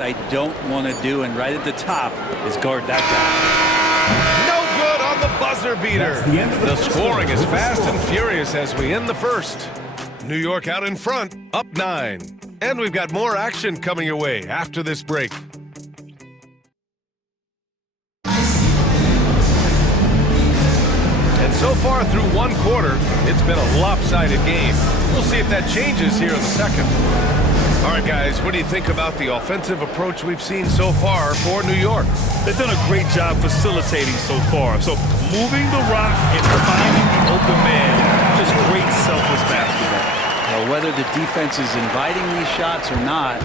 I don't want to do, and right at the top is guard that guy. No good on the buzzer beater. The scoring is fast and furious as we end the first. New York out in front, up 9. And we've got more action coming your way after this break. And so far through one quarter, it's been a lopsided game. We'll see if that changes here in the second. All right, guys, what do you think about the offensive approach we've seen so far for New York? They've done a great job facilitating so far. So moving the rock and finding the open man, just great selfless basketball. Well, whether the defense is inviting these shots or not,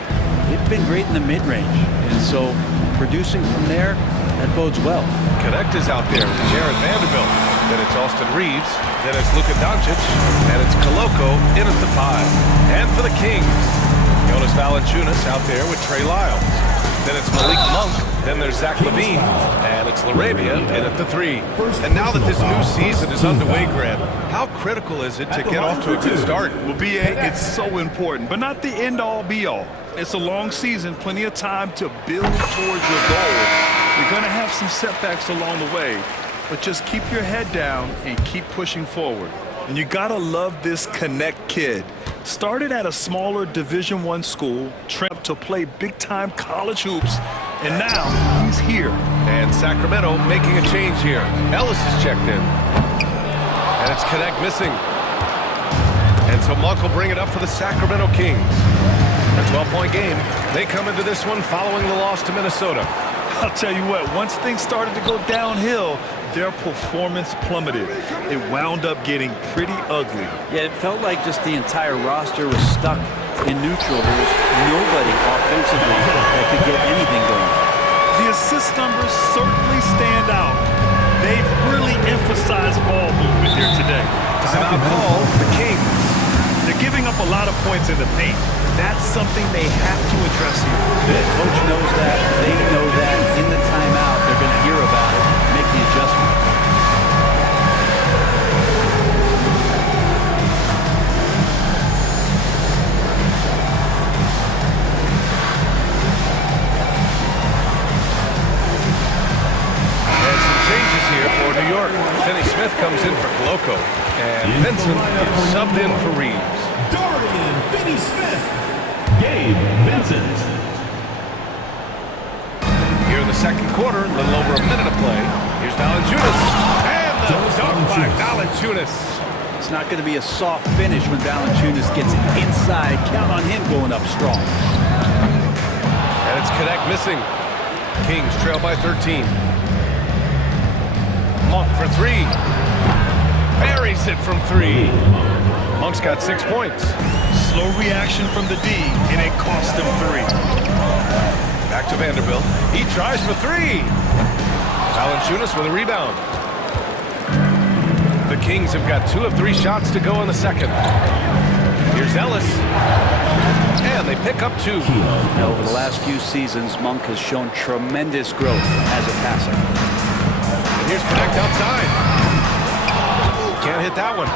they've been great in the mid-range. And so producing from there, that bodes well. Connect is out there with Jared Vanderbilt. Then it's Austin Reeves. Then it's Luka Doncic. And it's Koloko in at the 5. And for the Kings, Jonas Valanciunas out there with Trey Lyles. Then it's Malik Monk. Then there's Zach LaVine. And it's LaRavia in at the 3. And now that this new season is underway, Grant, how critical is it to get off to a good start? Well, BA, it's so important, but not the end-all, be-all. It's a long season, plenty of time to build towards your goal. You're going to have some setbacks along the way, but just keep your head down and keep pushing forward. And you got to love this Connect kid. Started at a smaller Division I school, tramped to play big-time college hoops, and now he's here. And Sacramento making a change here. Ellis is checked in. And it's Connect missing. And so Monk will bring it up for the Sacramento Kings. A 12-point game. They come into this one following the loss to Minnesota. I'll tell you what, once things started to go downhill, their performance plummeted. It wound up getting pretty ugly. Yeah, it felt like just the entire roster was stuck in neutral. There was nobody offensively that could get anything going. The assist numbers certainly stand out. They've really emphasized ball movement here today. Timeout call, the Kings. They're giving up a lot of points in the paint. That's something they have to address here. The coach knows that. They know that. In the timeout, they're going to hear about it, make the adjustment. And some changes here for New York. Finney Smith comes in for Koloko. And Vincent is subbed in for Reeves. Dorian Finney-Smith, Gabe Vincent. Here in the second quarter, a little over a minute to play. Here's Valanciunas. And the dunk by Valanciunas. It's not going to be a soft finish when Valanciunas gets inside. Count on him going up strong. And it's Connect missing. Kings trail by 13. Monk for 3. Buries it from 3. Monk's got 6 points. Slow reaction from the D, and it cost them 3. Back to Vanderbilt. He tries for 3. Valanciunas with a rebound. The Kings have got 2 of 3 shots to go in the second. Here's Ellis. And they pick up 2. Now, over the last few seasons, Monk has shown tremendous growth as a passer. And here's Connect outside. Can't hit that one.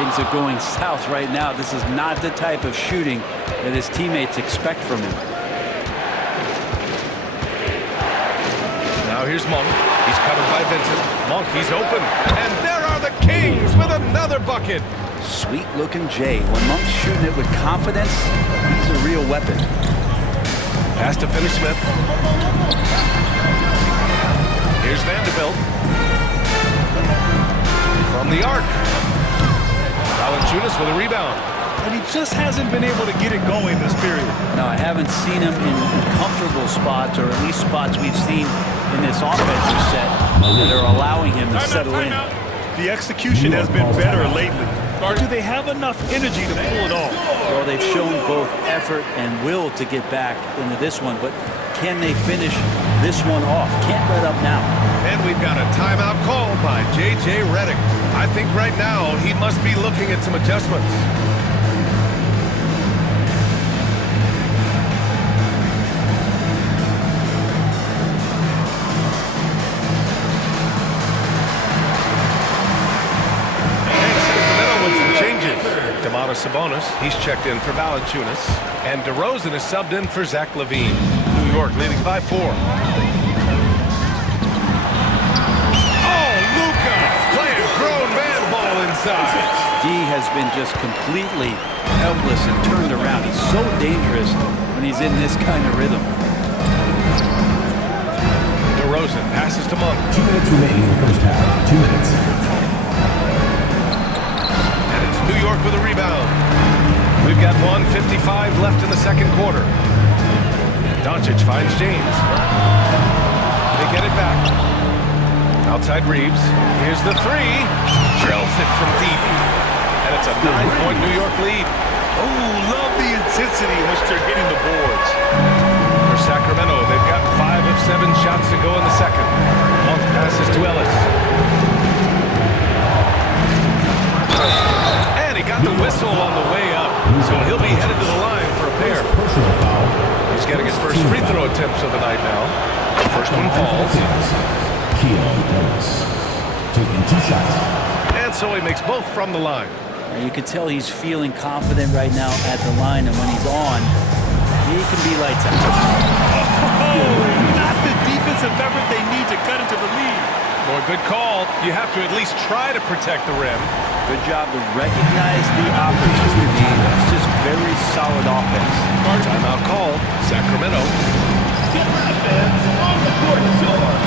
Things are going south right now. This is not the type of shooting that his teammates expect from him. Now here's Monk. He's covered by Vincent. Monk, he's open. And there are the Kings with another bucket. Sweet-looking Jay. When Monk's shooting it with confidence, he's a real weapon. Pass to Finney Smith. Here's Vanderbilt. From the arc. Valanciunas with a rebound. And he just hasn't been able to get it going this period. No, I haven't seen him in comfortable spots, or at least spots we've seen in this offensive set that are allowing him to settle in. The execution has been better lately. Or do they have enough energy to pull it off? Well, they've shown both effort and will to get back into this one, but can they finish this one off? Can't let up now. And we've got a timeout called by J.J. Redick. I think right now he must be looking at some adjustments. Sabonis, he's checked in for Valanciunas. And DeRozan is subbed in for Zach LaVine. New New York leading by 4. Oh, Luka playing grown man ball inside. D has been just completely helpless and turned around. He's so dangerous when he's in this kind of rhythm. DeRozan passes to Monk. 2 minutes remaining in the first half. 2 minutes. And it's New York with a rebound. We've got 1:55 left in the second quarter. Doncic finds James. They get it back. Outside Reeves. Here's the three. Drills it from deep. And it's a 9-point New York lead. Oh, love the intensity in which they're hitting the boards. For Sacramento, they've got 5 of 7 shots to go in the second. Monk passes to Ellis. And he got the whistle on the way up, so he'll be headed to the line for a pair. Personal foul. He's getting his first free throw attempts of the night now. The first one falls. Keon Ellis taking 2 shots. And so he makes both from the line. And you can tell he's feeling confident right now at the line, and when he's on, he can be lights out. Not the defensive effort they need to cut into the lead. Boy, good call. You have to at least try to protect the rim. Good job to recognize the opportunity. It's just very solid offense. Timeout call. Sacramento. Get right, fans. On the court, your squad.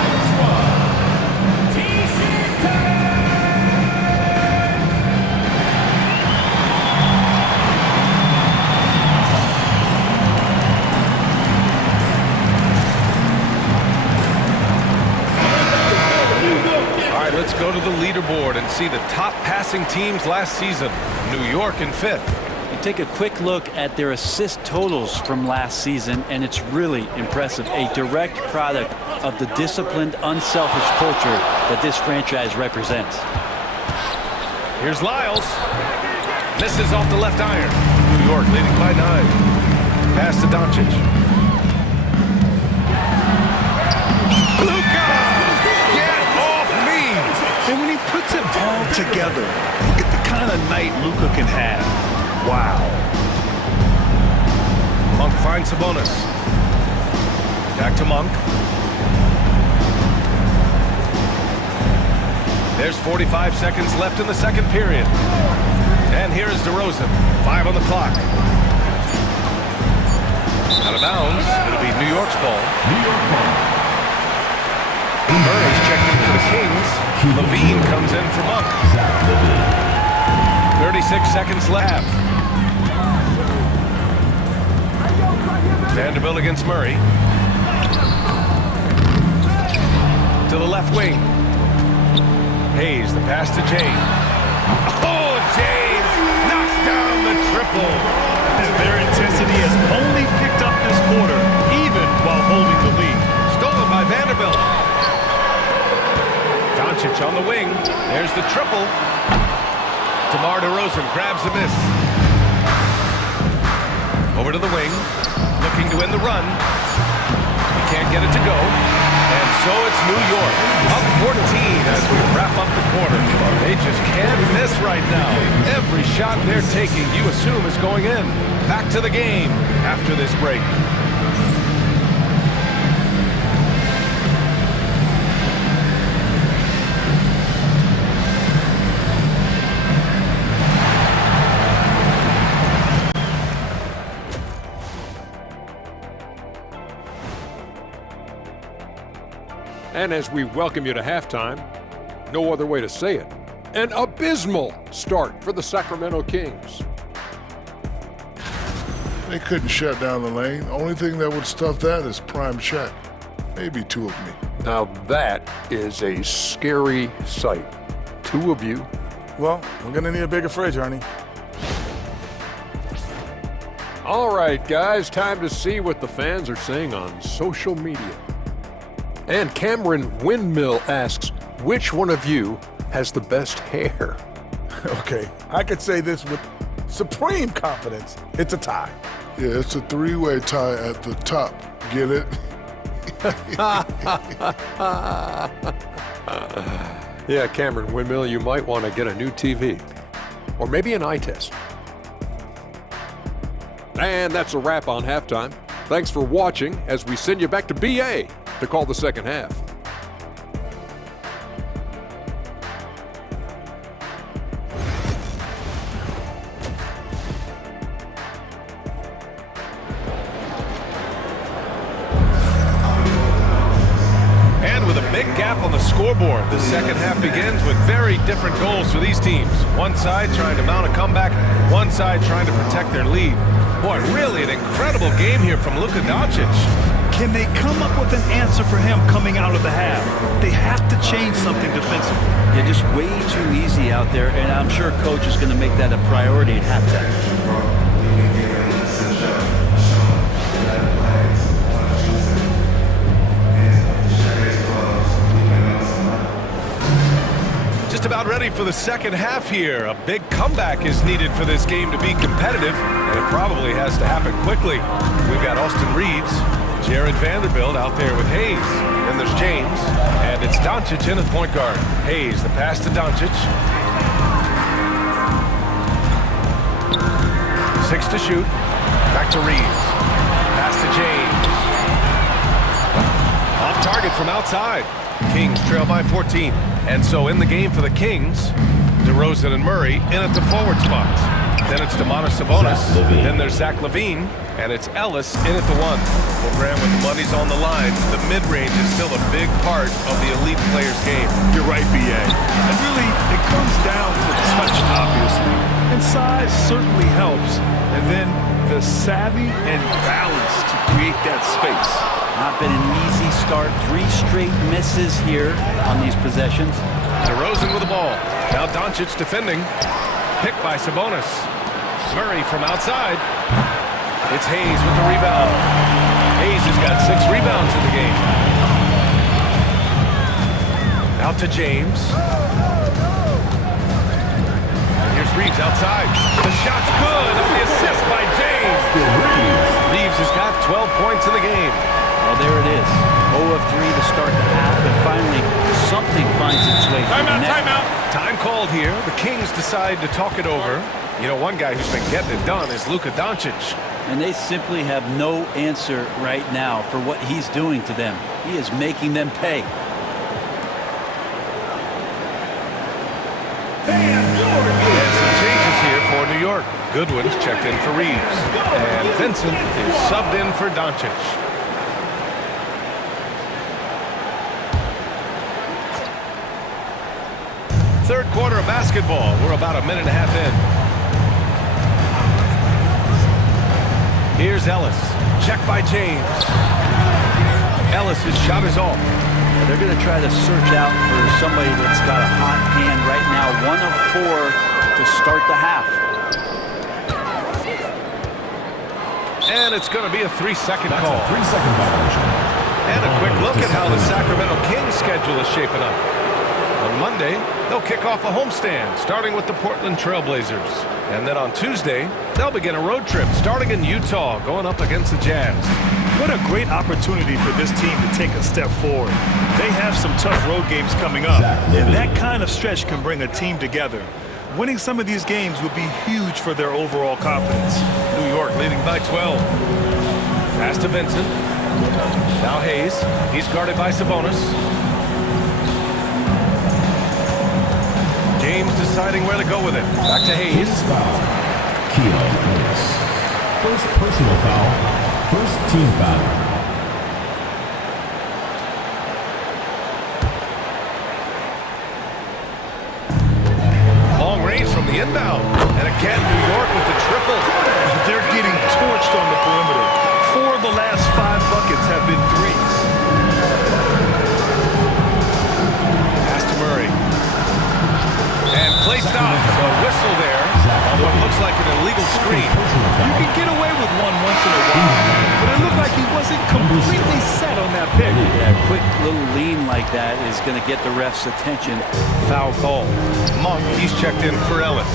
TC time. All right, let's go to the leaderboard and see the top passing teams last season. New York in 5th. You take a quick look at their assist totals from last season, and it's really impressive. A direct product of the disciplined, unselfish culture that this franchise represents. Here's Lyles. Misses off the left iron. New York leading by 9. Pass to Doncic. Luka! Get off me! And when he puts it all together, look at the kind of night Luka can have. Wow. Monk finds Sabonis. Back to Monk. There's 45 seconds left in the second period. And here is DeRozan. 5 on the clock. Out of bounds. It'll be New York's ball. New York ball. Murray's checked in for the Kings. Levine comes in for Monk. Zach Levine. 36 seconds left. Vanderbilt against Murray. To the left wing. Hayes, the pass to James. Oh, James knocks down the triple. Their intensity has only picked up this quarter, even while holding the lead. Stolen by Vanderbilt. Doncic on the wing. There's the triple. DeMar DeRozan grabs a miss. Over to the wing. Looking to end the run. He can't get it to go. And so it's New York. Up 14 as we wrap up the quarter. They just can't miss right now. Every shot they're taking, you assume, is going in. Back to the game after this break. And as we welcome you to halftime, no other way to say it, an abysmal start for the Sacramento Kings. They couldn't shut down the lane. Only thing that would stuff that is prime check. Maybe 2 of me. Now that is a scary sight. 2 of you. Well, we're gonna need a bigger fridge, Ernie. All right, guys, time to see what the fans are saying on social media. And Cameron Windmill asks, which one of you has the best hair? Okay, I could say this with supreme confidence. It's a tie. Yeah, it's a 3-way tie at the top. Get it? Yeah, Cameron Windmill, you might want to get a new TV. Or maybe an eye test. And that's a wrap on halftime. Thanks for watching as we send you back to BA to call the second half. And with a big gap on the scoreboard, the second half begins with very different goals for these teams. One side trying to mount a comeback, one side trying to protect their lead. Boy, really an incredible game here from Luka Doncic. Can they come up with an answer for him coming out of the half? They have to change something defensively. They're just way too easy out there, and I'm sure coach is going to make that a priority at halftime. Just about ready for the second half here. A big comeback is needed for this game to be competitive, and it probably has to happen quickly. We've got Austin Reeves, Jared Vanderbilt out there with Hayes. Then there's James, and it's Doncic in at point guard. Hayes, the pass to Doncic. 6 to shoot. Back to Reeves. Pass to James. Off target from outside. Kings trail by 14. And so in the game for the Kings, DeRozan and Murray in at the forward spots. Then it's Domantas Sabonis. Then there's Zach LaVine. And it's Ellis in at the 1. Well, Graham, with the money's on the line, the mid-range is still a big part of the elite player's game. You're right, B.A. And really, it comes down to touch, obviously. And size certainly helps. And then the savvy and balance to create that space. Not been an easy start. 3 straight misses here on these possessions. DeRozan with the ball. Now Doncic defending. Picked by Sabonis. Murray from outside. It's Hayes with the rebound. Hayes has got 6 rebounds in the game. Out to James. And here's Reeves outside. The shot's good on the assist by James. Reeves has got 12 points in the game. Well, there it is. 0 of 3 to start the half, and finally something finds its way through the net. Timeout. Time called here. The Kings decide to talk it over. You know, one guy who's been getting it done is Luka Doncic. And they simply have no answer right now for what he's doing to them. He is making them pay. And some changes here for New York. Goodwin's checked in for Reeves. And Vincent is subbed in for Doncic. Third quarter of basketball. We're about a minute and a half in. Here's Ellis. Check by James. Ellis' shot is off. They're going to try to search out for somebody that's got a hot hand right now. 1 of 4 to start the half. And it's going to be a 3-second call. A 3-second violation. And a quick look at how the Sacramento Kings schedule is shaping up. On Monday, they'll kick off a homestand, starting with the Portland Trailblazers. And then on Tuesday, they'll begin a road trip, starting in Utah, going up against the Jazz. What a great opportunity for this team to take a step forward. They have some tough road games coming up, and that kind of stretch can bring a team together. Winning some of these games would be huge for their overall confidence. New York leading by 12. Pass to Vincent. Now Hayes. He's guarded by Sabonis. James deciding where to go with it. Back to Hayes. Foul. Keo Ellis. First personal foul. First team foul. Long range from the inbound. And again, New York with the triple. They're getting torched on the perimeter. 4 of the last 5 buckets have been threes. Pass to Murray. And play stops. A whistle there on what looks like an illegal screen. You can get away with one once in a while, but it looked like he wasn't completely set on that pick. Yeah, a quick little lean like that is going to get the ref's attention. Foul call. Monk, he's checked in for Ellis.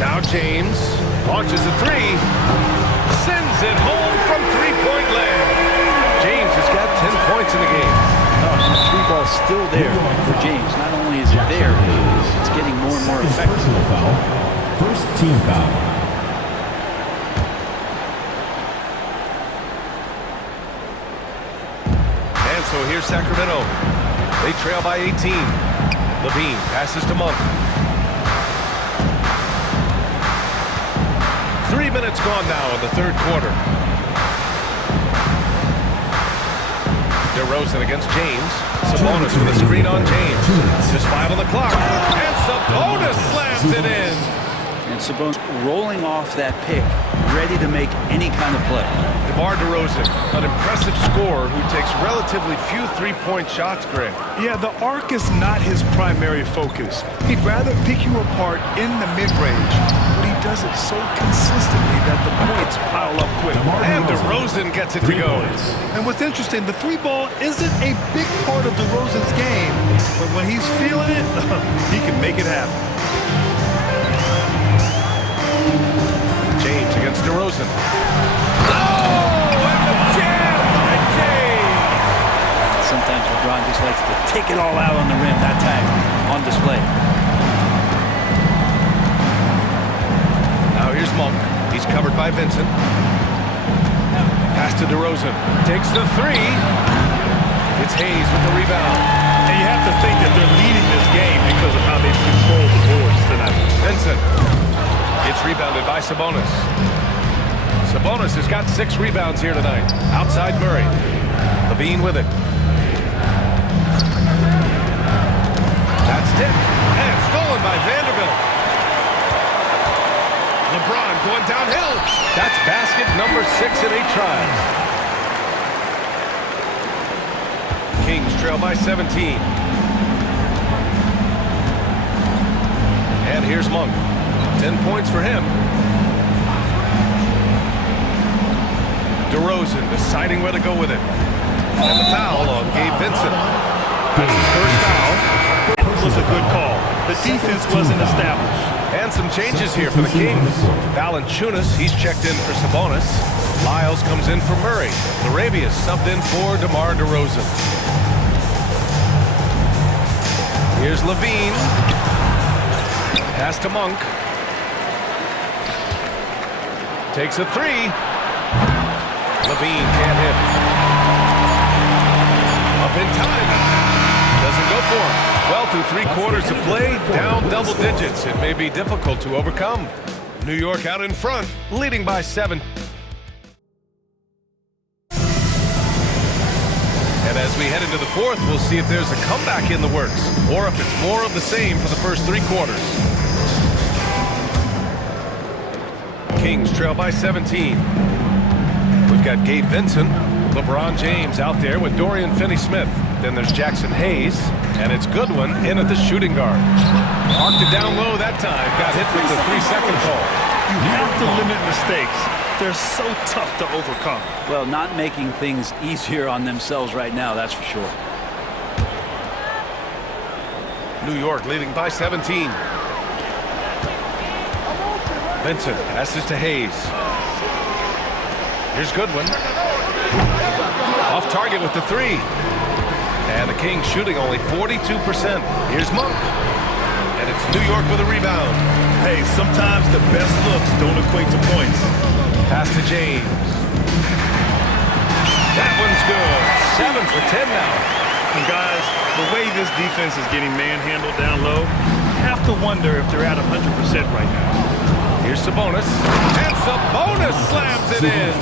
Now James launches a 3. Sends it home from three-point land. James has got 10 points in the game. The 3 ball's still there for James. Not only is it there, it's getting more and more effective. Personal foul. First team foul. so here's Sacramento. They trail by 18. Levine passes to Monk. 3 minutes gone now in the third quarter. DeRozan against James. Sabonis with a screen on James. Just 5 on the clock. And Sabonis slams it in. And Sabonis rolling off that pick, ready to make any kind of play. DeMar DeRozan, an impressive scorer who takes relatively few three-point shots, Greg. Yeah, the arc is not his primary focus. He'd rather pick you apart in the mid-range, but he does it so consistently that the points pile up quick. And DeRozan gets it to go. And what's interesting, the three ball isn't a big part of DeRozan's game, but when he's feeling it, he can make it happen. James against DeRozan. Oh, and the jam by James! Sometimes LeBron just likes to take it all out on the rim. That time on display. Now here's Monk. He's covered by Vincent. Pass to DeRozan. Takes the three. It's Hayes with the rebound. And you have to think that they're leading this game because of how they've controlled the boards tonight. Vincent. It's rebounded by Sabonis. Sabonis has got 6 rebounds here tonight. Outside Murray. Levine with it. That's tipped. And stolen by Vanderbilt. LeBron going downhill. That's basket number 6 in 8 tries. Kings trail by 17. And here's Monk. 10 points for him. DeRozan deciding where to go with it. And the foul on Gabe Vincent. That's his first foul. It was a good call. The defense wasn't established. And some changes here for the Kings. Valanciunas, he's checked in for Sabonis. Lyles comes in for Murray. Larabius subbed in for DeMar DeRozan. Here's Levine. Pass to Monk. Takes a three. Levine can't hit. Up in time. Doesn't go for him. Well, through 3 quarters of play, down double digits. It may be difficult to overcome. New York out in front, leading by 7. And as we head into the fourth, we'll see if there's a comeback in the works, or if it's more of the same for the first 3 quarters. Kings trail by 17. We've got Gabe Vincent, LeBron James out there with Dorian Finney-Smith. Then there's Jackson Hayes, and it's Goodwin in at the shooting guard. Marked it down low that time, got hit with the 3-second call. You have to limit mistakes. They're so tough to overcome. Well, not making things easier on themselves right now, that's for sure. New York leading by 17. Vincent passes to Hayes. Here's Goodwin. Off target with the 3. And the Kings shooting only 42%. Here's Monk. And it's New York with a rebound. Hey, sometimes the best looks don't equate to points. Pass to James. That one's good. 7 for 10 now. And guys, the way this defense is getting manhandled down low, you have to wonder if they're at 100% right now. Here's Sabonis. And Sabonis slams it in.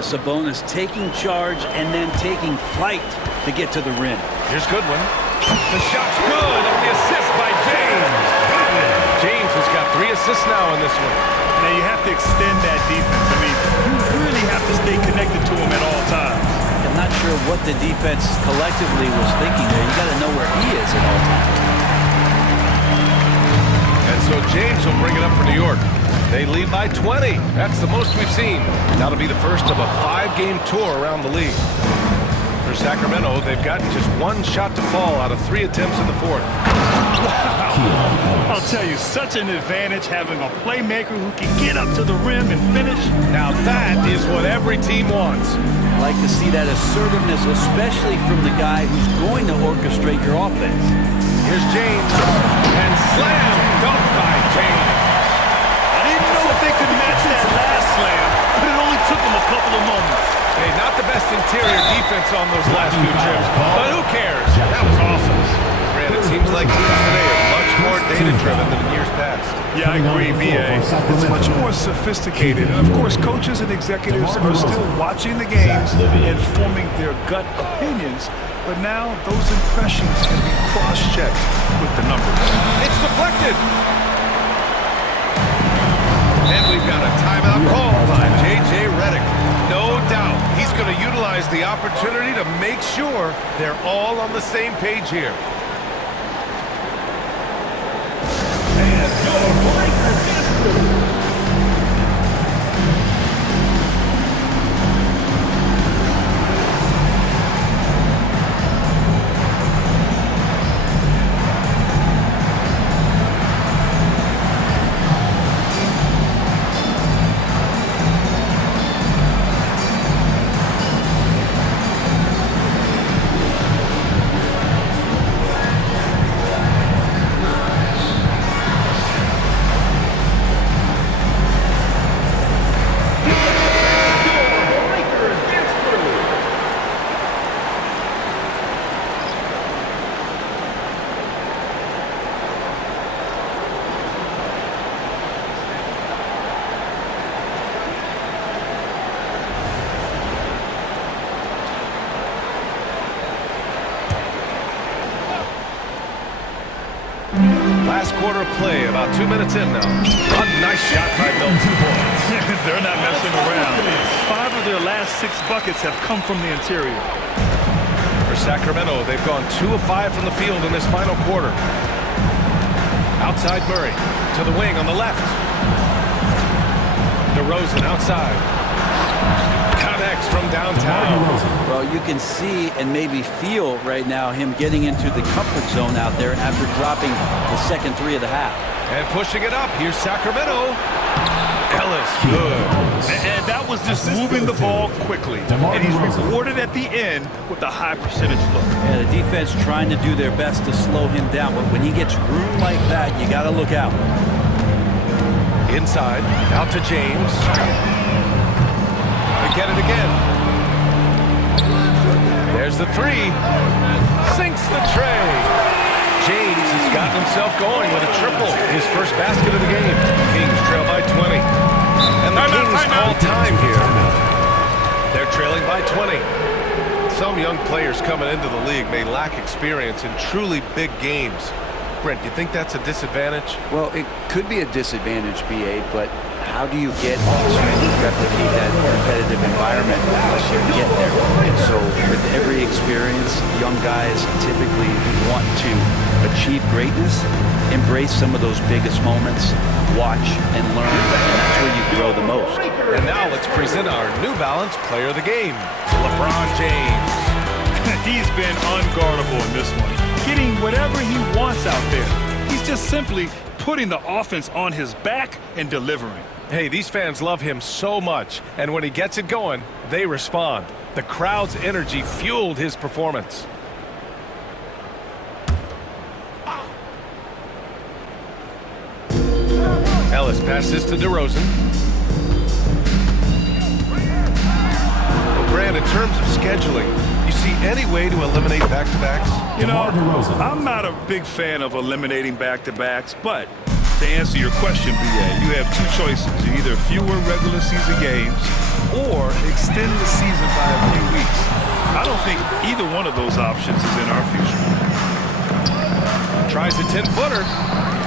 Sabonis taking charge and then taking flight to get to the rim. Here's Goodwin. The shot's good on the assist by James. James has got 3 assists now in this one. Now you have to extend that defense. I mean, you really have to stay connected to him at all times. I'm not sure what the defense collectively was thinking there. You got to know where he is at all times. And so James will bring it up for New York. They lead by 20. That's the most we've seen. That'll be the first of a 5-game tour around the league. For Sacramento, they've gotten just 1 shot to fall out of 3 attempts in the fourth. Wow. I'll tell you, such an advantage having a playmaker who can get up to the rim and finish. Now that is what every team wants. I like to see that assertiveness, especially from the guy who's going to orchestrate your offense. Here's James. And slam dunk by James. I didn't know if they could match that last slam, but it only took him a couple of moments. Hey, not the best interior defense on those last few trips, but who cares? That was awesome. Grant, it seems like teams today are much more data-driven than in years past. Yeah, I agree, B.A. It's much more sophisticated. And, of course, coaches and executives are still watching the games and forming their gut opinions. But now those impressions can be cross-checked with the numbers. It's deflected. And we've got a timeout call by J.J. Redick. No doubt he's going to utilize the opportunity to make sure they're all on the same page here. And your Lakers dance move. Last quarter of play, about 2 minutes in now. A nice shot by Milton. They're not messing around. 5 of their last 6 buckets have come from the interior. For Sacramento, they've gone 2 of 5 from the field in this final quarter. Outside Murray, to the wing on the left. DeRozan outside. Connects from downtown. Well, you can see and maybe feel right now him getting into the comfort zone out there after dropping the second 3 of the half. And pushing it up, here's Sacramento. Ellis, good. And that was just moving the ball quickly. And he's rewarded at the end with a high percentage look. Yeah, the defense trying to do their best to slow him down, but when he gets room like that, you got to look out. Inside, out to James. They get it again. There's the 3. Sinks the tray. James has gotten himself going with a triple. His first basket of the game. Kings trail by 20. And the Kings call time here. They're trailing by 20. Some young players coming into the league may lack experience in truly big games. Brent, do you think that's a disadvantage? Well, it could be a disadvantage, B.A., but how do you get to replicate that competitive environment unless you get there? So with every experience, young guys typically want to achieve greatness, embrace some of those biggest moments, watch and learn, and that's where you grow the most. And now let's present our New Balance Player of the Game, LeBron James. He's been unguardable in this one, getting whatever he wants out there. He's just simply putting the offense on his back and delivering. Hey, these fans love him so much, and when he gets it going, they respond. The crowd's energy fueled his performance. Ellis passes to DeRozan. Well, Grant, in terms of scheduling, you see any way to eliminate back-to-backs? You know, I'm not a big fan of eliminating back-to-backs, but to answer your question, B.A., you have 2 choices. Either fewer regular season games or extend the season by a few weeks. I don't think either one of those options is in our future. Tries a 10-footer.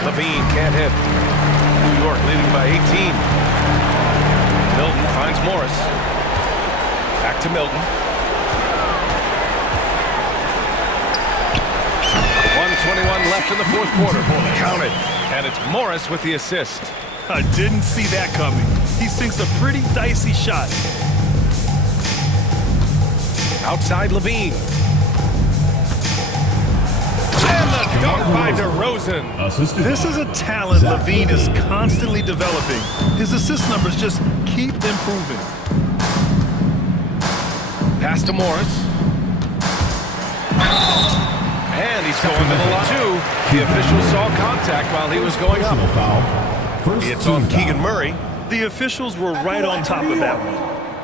Levine can't hit. New York leading by 18. Milton finds Morris. Back to Milton. 1:21 left in the fourth quarter. Counted. And it's Morris with the assist. I didn't see that coming. He sinks a pretty dicey shot. Outside Levine. And the dunk by DeRozan. This is a talent Levine is constantly developing. His assist numbers just keep improving. Pass to Morris. And he's going to the line, too. The official saw contact while he was going up. It's on Keegan Murray. The officials were right on top of that one.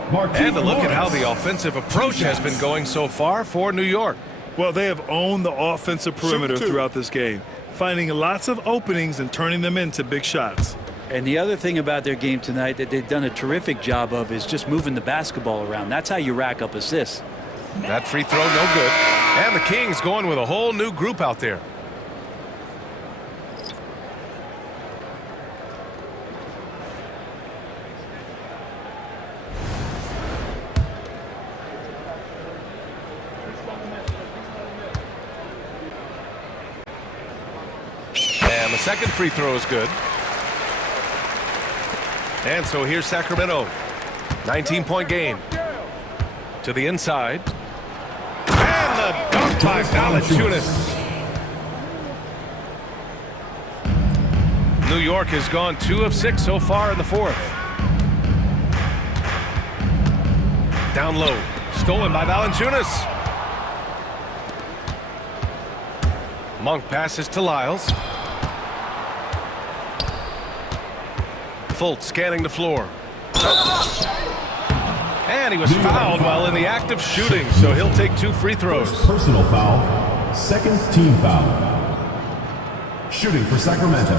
And to look at how the offensive approach has been going so far for New York. Well, they have owned the offensive perimeter throughout this game, finding lots of openings and turning them into big shots. And the other thing about their game tonight that they've done a terrific job of is just moving the basketball around. That's how you rack up assists. That free throw no good. And the Kings going with a whole new group out there. And the second free throw is good. And so here's Sacramento. 19-point game. To the inside. And the dunk by Valanciunas. New York has gone 2 of 6 so far in the fourth. Down low. Stolen by Valanciunas. Monk passes to Lyles. Fultz scanning the floor. And he was fouled while in the act of shooting, so he'll take 2 free throws. First personal foul, second team foul. Shooting for Sacramento,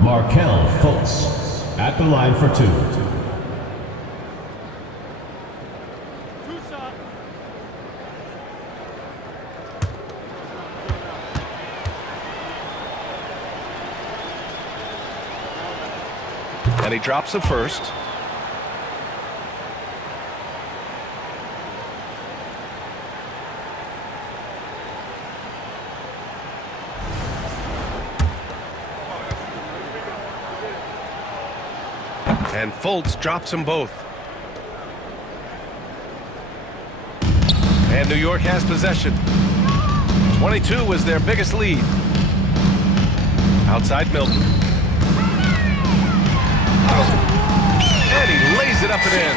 Markelle Fultz at the line for 2. And he drops the first. And Fultz drops them both. And New York has possession. 22 was their biggest lead. Outside Milton. And he lays it up and in.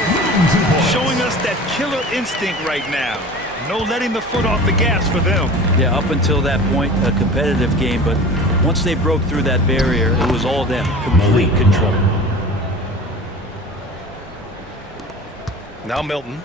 Showing us that killer instinct right now. No letting the foot off the gas for them. Yeah, up until that point, a competitive game, but once they broke through that barrier, it was all them. Complete control. Now Milton.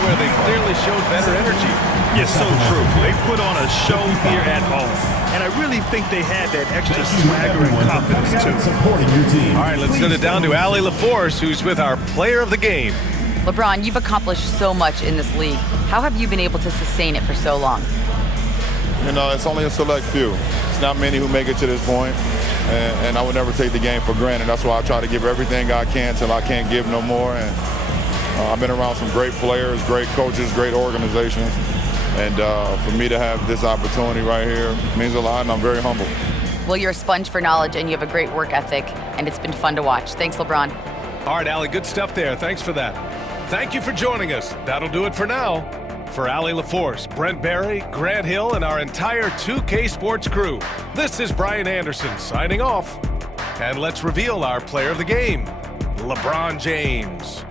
Where they clearly showed better energy. Yes, so true. They put on a show here at home. And I really think they had that extra swagger and confidence, too. All right, let's send it down to Allie LaForce, who's with our player of the game. LeBron, you've accomplished so much in this league. How have you been able to sustain it for so long? You know, it's only a select few. It's not many who make it to this point, and I would never take the game for granted. That's why I try to give everything I can till I can't give no more. And I've been around some great players, great coaches, great organizations, and for me to have this opportunity right here means a lot, and I'm very humble. Well, you're a sponge for knowledge, and you have a great work ethic, and it's been fun to watch. Thanks, LeBron. All right, Allie, good stuff there. Thanks for that. Thank you for joining us. That'll do it for now. For Allie LaForce, Brent Barry, Grant Hill, and our entire 2K Sports crew, this is Brian Anderson signing off. And let's reveal our player of the game, LeBron James.